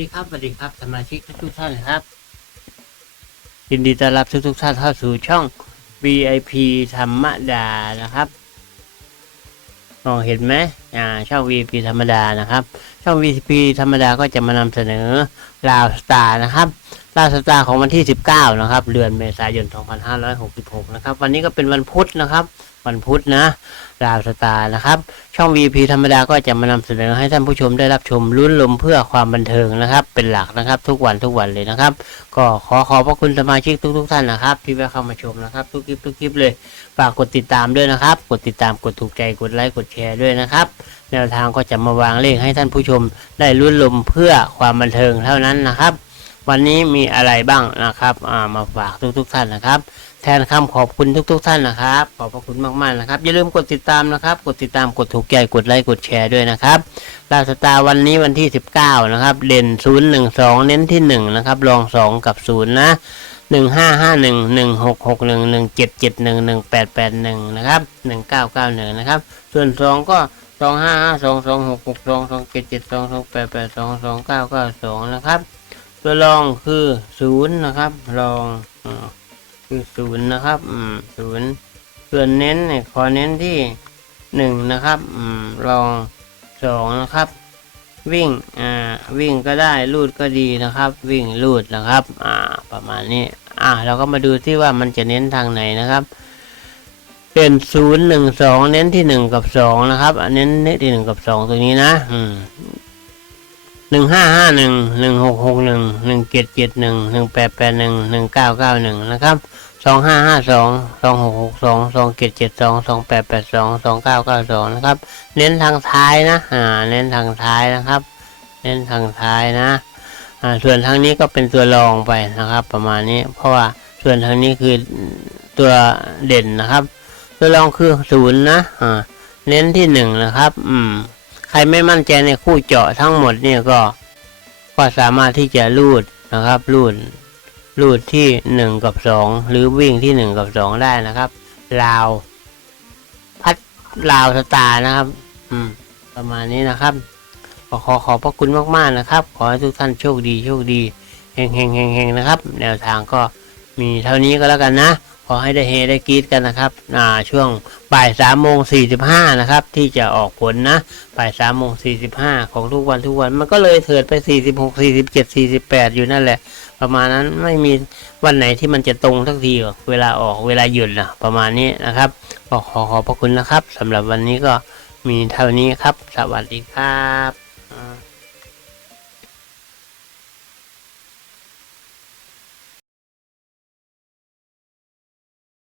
ดีครับสวัสดีครับสมาชิกทุกท่านครับ ยินดีต้อนรับทุกทุกท่านเข้าสู่ช่อง VIP ธรรมดานะครับมองเห็นไหมอ่า ช่อง VIP ธรรมดานะครับ ช่อง VIP ธรรมดาก็จะมานำเสนอลาวสตาร์นะครับลาวสตาร์ของวันที่ 19 นะครับ เดือนเมษายน 2566 นะครับ วันนี้ก็เป็นวันพุธนะครับ วันพุธนะลาวสตาร์นะครับ ช่อง VP ธรรมดาก็จะมานำเสนอให้ท่านผู้ชมได้รับชมลุ้นลมเพื่อความบันเทิงนะครับ เป็นหลักนะครับ ทุกวันทุกวันเลยนะครับ ก็ขอขอบพระคุณสมาชิกทุกๆท่านนะครับ ที่แวะเข้ามาชมนะครับ ทุกคลิปทุกคลิปเลยฝากกดติดตามด้วยนะครับ กดติดตามกดถูกใจกดไลค์กดแชร์ด้วยนะครับแนวทางก็จะมาวางเลขให้ท่านผู้ชมได้ลุ้นลมเพื่อความบันเทิงเท่านั้นนะครับ วันนี้มีอะไรบ้างนะครับมาฝากทุกๆทท่านนะครับ แทนคำขอบคุณทุกๆทท่านนะครับ ขอบพระคุณมากๆนะครับ อย่าลืมกดติดตามนะครับ กดติดตามกดถูกใจกดไลค์กดแชร์ด้วยนะครับลาสตาวันนี้วันที่ 19 นะครับ เด่น 012 เน้นที่ 1 นะครับรอง 2 กับ 0 นะหนึ่งห้าห้าหนึ่งหนึ่งหกหกหนึ่งหนึ่งเจ็ดเจ็ดหนึ่งหนึ่งแปดแปดหนึ่งนะครับหนึ่งเก้าเก้าหนึ่งนะครับ ส่วนสองก็สองห้าห้าสองสองหกหกสองสองเจ็ดเจ็ดสองสองแปดแปดสองสองเก้าเก้าสองนะครับ ตัวรองคือ0นย์นะครับรองอคือศูนย์นะครับศูนย์ส่วนเน้นเนี่ยขอเน้นที่หนึ่งนะครับอืมรองสองนะครับ วิ่งอ่าวิ่งก็ได้ลูดก็ดีนะครับ วิ่งลูดนะครับอ่าประมาณนี้อ่าเราก็มาดูที่ว่ามันจะเน้นทางไหนนะครับ เป็นศูนย์หนึ่งสองเน้นที่หนึ่งกับสองนะครับอันเน้นที่หนึ่งกับสองตัวนี้นะอืม หนึ่งห้าห้าหนึ่งหนึ่งหกหกหนึ่งหนึ่งเจ็ดเจ็ดหนึ่งหนึ่งแปดแปดหนึ่งหนึ่งเก้าเก้าหนึ่งนะครับสองห้าห้าสองสองหกหกสองสองเจ็ดเจ็ดสองสองแปดแปดสองสองเก้าเก้าสองนะครับ เน้นทางท้ายนะอ่าเน้นทางท้ายนะครับ เน้นทางท้ายนะอ่าส่วนทางนี้ก็เป็นตัวรองไปนะครับ ประมาณนี้ เพราะว่าส่วนทางนี้คือตัวเด่นนะครับ ตัวรองคือศูนย์นะอ่าเน้นที่หนึ่งนะครับ อืม ใครไม่มั่นใจในคู่เจาะทั้งหมดเนี่ยก็ ก็สามารถที่จะรูดนะครับรูดรูดที่หนึ่งกับสองหรือวิ่งที่หนึ่งกับสองได้นะครับลาว พัดลาวสตาร์นะครับ อืม ประมาณนี้นะครับ ขอขอขอบพระคุณมากๆนะครับ ขอให้ทุกท่านโชคดีโชคดีเฮงเฮงเฮงเฮงนะครับ แนวทางก็มีเท่านี้ก็แล้วกันนะ อให้ได้เฮได้กีดกันนะครับอ่าช่วงบ่ายสามโมงสี่สิบห้านะครับ ที่จะออกผลนะบ่ายสามโมงสี่สิบห้าของทุกวันทุกวันมันก็เลยเถิดไปสี่สิบหกสี่สิบเจ็ดสี่สิบแปดอยู่นั่นแหละ ประมาณนั้นไม่มีวันไหนที่มันจะตรงทักทีเวลาออกเวลาหยุดนะประมาณนี้นะครับก็ขอขอบพระคุณนะครับสำหรับวันนี้ก็มีเท่านี้ครับ สวัสดีครับ